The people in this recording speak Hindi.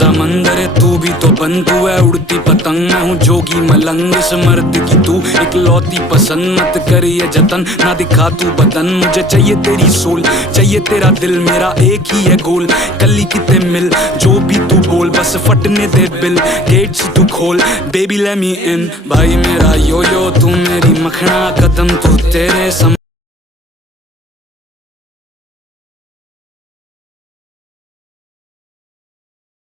समंदर है तू भी तो बन, तू है उड़ती पतंग, मैं हूँ जोगी मलंग, इस मर्द की तू इकलौती पसंद। मत कर ये जतन, ना दिखा तू बदन, मुझे चाहिए तेरी सोल, चाहिए तेरा दिल, मेरा एक ही है गोल, कली किते मिल, जो भी तू बोल, बस फटने दे बिल, गेट्स तू खोल, बेबी लेट मी इन। भाई मेरा यो यो तू मेरी मखना, कदम तू तेरे